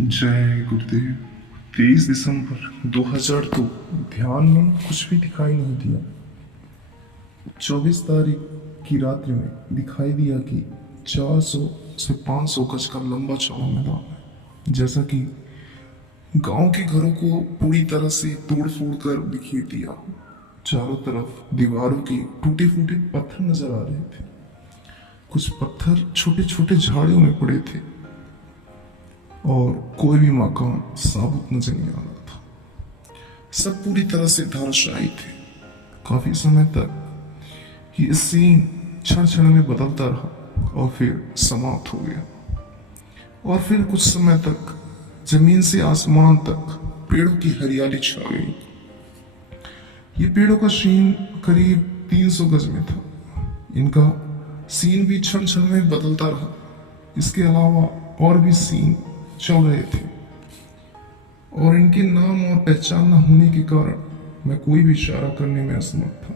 जय गुरुदेव। 23 दिसंबर 2002। ध्यान में कुछ भी दिखाई नहीं दिया। 24 तारीख की रात्रि में दिखाई दिया कि 400 से 500 गज का लंबा चौड़ा मैदान है, जैसा कि गांव के घरों को पूरी तरह से तोड़ फोड़ कर बिखेर दिया। चारों तरफ दीवारों के टूटे फूटे पत्थर नजर आ रहे थे। कुछ पत्थर छोटे छोटे झाड़ियों में पड़े थे और कोई भी मकान साबुत नजर नहीं आ रहा था। सब पूरी तरह से धराशायी थे। काफी समय तक ये सीन क्षण क्षण में बदलता रहा और फिर समाप्त हो गया। और फिर कुछ समय तक जमीन से आसमान तक पेड़ों की हरियाली छा गई। ये पेड़ों का सीन करीब 300 गज में था। इनका सीन भी क्षण क्षण में बदलता रहा। इसके अलावा और भी सीन चल रहे थे और इनके नाम और पहचान न होने के कारण मैं कोई भी इशारा करने में असमर्थ था।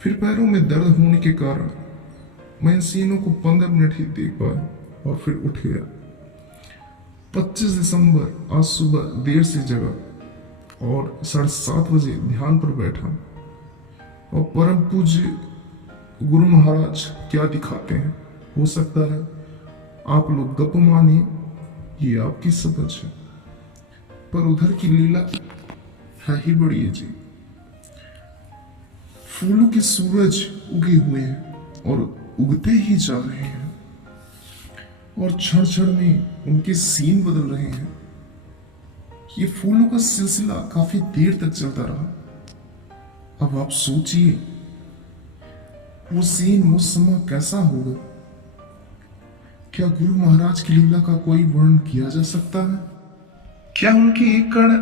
फिर पैरों में दर्द होने के कारण मैं इन सीनों को 15 मिनट ही देख पाया और फिर उठ गया। 25 दिसंबर आज सुबह देर से जगा और 7:30 बजे ध्यान पर बैठा और परम पूज्य गुरु महाराज क्या दिखाते हैं। हो सकता है आप लोग गप मानिए, ये आपकी समझ है, पर उधर की लीला है ही बड़ी है जी। फूलों के सूरज उगे हुए हैं और उगते ही जा रहे हैं और क्षण क्षण में उनके सीन बदल रहे हैं। ये फूलों का सिलसिला काफी देर तक चलता रहा। अब आप सोचिए वो सीन वो समय कैसा होगा। क्या गुरु महाराज की लीला का कोई वर्णन किया जा सकता है? क्या उनके एक कण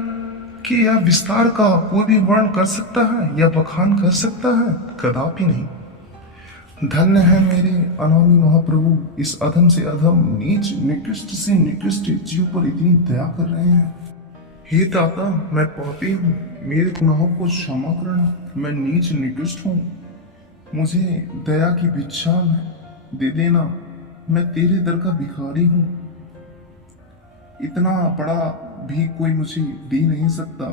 के या विस्तार का कोई भी वर्णन कर सकता है या बखान कर सकता है? कदापि नहीं। धन्य है मेरे अनामी महाप्रभु, इस अधम से अधम, नीच निकृष्ट से निकृष्ट जीव पर इतनी दया कर रहे हैं। हे दाता, मैं पापी हूँ, मेरे गुनाहों को क्षमा करना। मैं नीच निकृष्ट हूँ, मुझे दया की भिक्षा दे देना। मैं तेरे दर का भिखारी हूं। इतना बड़ा भी कोई मुझे दे नहीं सकता,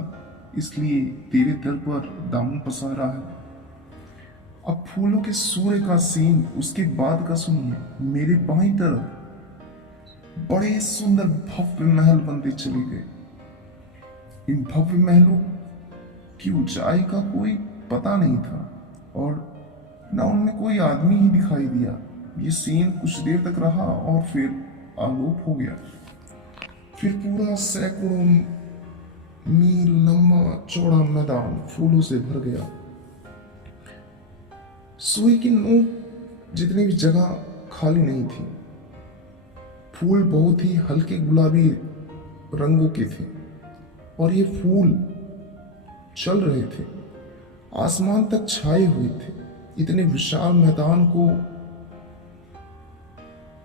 इसलिए तेरे दर पर दामन पसारा है। अब फूलों के सूर्य का सीन उसके बाद का सुनिए। मेरे बाईं तरफ बड़े सुंदर भव्य महल बनते चले गए। इन भव्य महलों की ऊंचाई का कोई पता नहीं था और न उनमें कोई आदमी ही दिखाई दिया। ये सीन कुछ देर तक रहा और फिर आलोप हो गया। फिर पूरा सैकड़ों मील लंबा चौड़ा मैदान फूलों से भर गया। सुई की नोक जितनी भी जगह खाली नहीं थी। फूल बहुत ही हल्के गुलाबी रंगों के थे और ये फूल चल रहे थे, आसमान तक छाए हुए थे। इतने विशाल मैदान को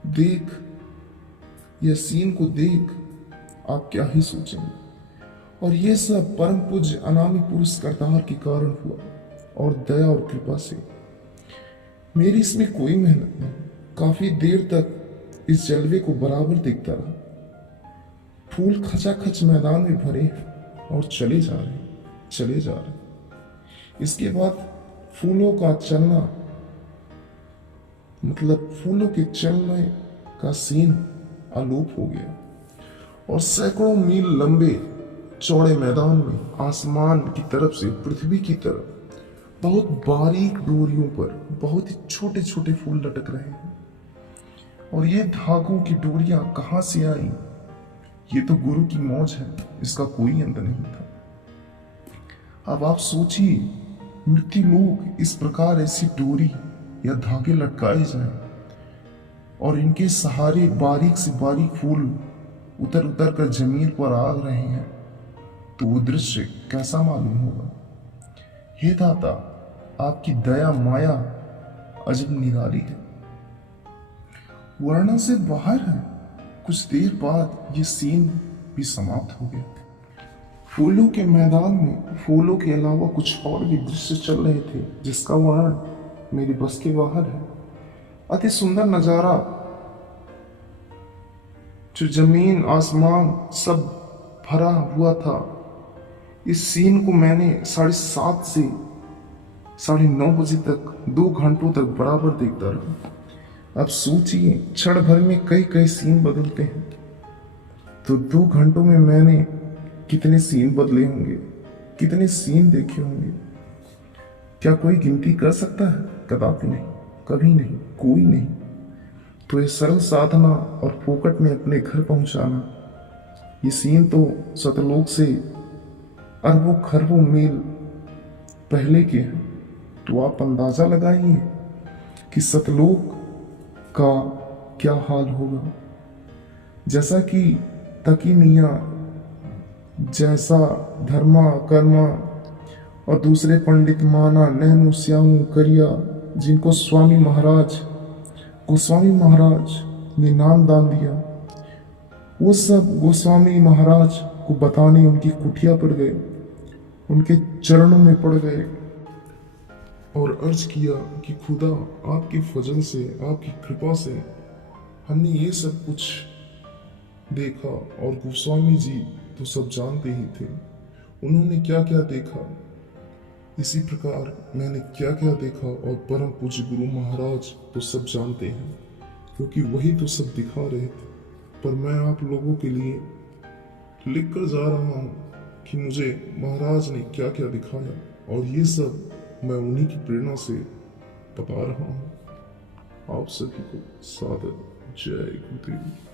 देख या सीन को देख आप क्या ही सोचेंगे। और ये सब परम पूज्य अनामी पुरुष करतार के कारण हुआ और दया और कृपा से। मेरी इसमें कोई मेहनत नहीं। काफी देर तक इस जलवे को बराबर देखता रहा। फूल खचाखच मैदान में भरे हैं और चले जा रहे हैं, चले जा रहे हैं। इसके बाद फूलों का चलना, मतलब फूलों के चलने का सीन आलोप हो गया और सैकड़ों मील लंबे चौड़े मैदान में आसमान की तरफ से पृथ्वी की तरफ बहुत बारीक डोरियों पर बहुत ही छोटे छोटे फूल लटक रहे हैं। और ये धागों की डोरियां कहां से आई? ये तो गुरु की मौज है, इसका कोई अंत नहीं था। अब आप सोचिए, मृत्यु लोग इस प्रकार ऐसी डोरी या धागे लटकाए जाएं और इनके सहारे बारीक से बारीक फूल उतर उतर कर जमीन पर आ रहे हैं, तो वो दृश्य कैसा मालूम होगा। हे दाता, आपकी दया माया अजब निराली है, वर्णन से बाहर है। कुछ देर बाद ये सीन भी समाप्त हो गया। फूलों के मैदान में फूलों के अलावा कुछ और भी दृश्य चल रहे थे जिसका वर्णन मेरी बस के बाहर है। अति सुंदर नजारा जो जमीन आसमान सब भरा हुआ था। इस सीन को मैंने 7:30 से 9:30 बजे तक 2 घंटों तक बराबर देखता रहा। अब सोचिए क्षण भर में कई कई सीन बदलते हैं, तो 2 घंटों में मैंने कितने सीन बदले होंगे, कितने सीन देखे होंगे। क्या कोई गिनती कर सकता है? कदापि नहीं, कभी नहीं, कोई नहीं। तो ये सरल साधना और फोकट में अपने घर पहुंचाना, ये सीन तो सतलोक से अरबों खरबों मील पहले के हैं। तो आप अंदाजा लगाइए कि सतलोक का क्या हाल होगा। जैसा कि तकी मियाँ, जैसा धर्मा कर्मा और दूसरे पंडित माना नैनू श्यामू करिया, जिनको गोस्वामी महाराज ने नाम दान दिया, वो सब गोस्वामी महाराज को बताने उनकी कुटिया पर गए, उनके चरणों में पड़ गए और अर्ज किया कि खुदा आपके फजल से, आपकी कृपा से हमने ये सब कुछ देखा। और गोस्वामी जी तो सब जानते ही थे उन्होंने क्या क्या देखा। इसी प्रकार मैंने क्या क्या देखा और परम पूज्य गुरु महाराज तो सब जानते हैं, क्योंकि वही तो सब दिखा रहे थे। पर मैं आप लोगों के लिए लिख कर जा रहा हूँ कि मुझे महाराज ने क्या क्या दिखाया, और ये सब मैं उन्हीं की प्रेरणा से बता रहा हूँ। आप सभी को सादर जय गुरुदेव।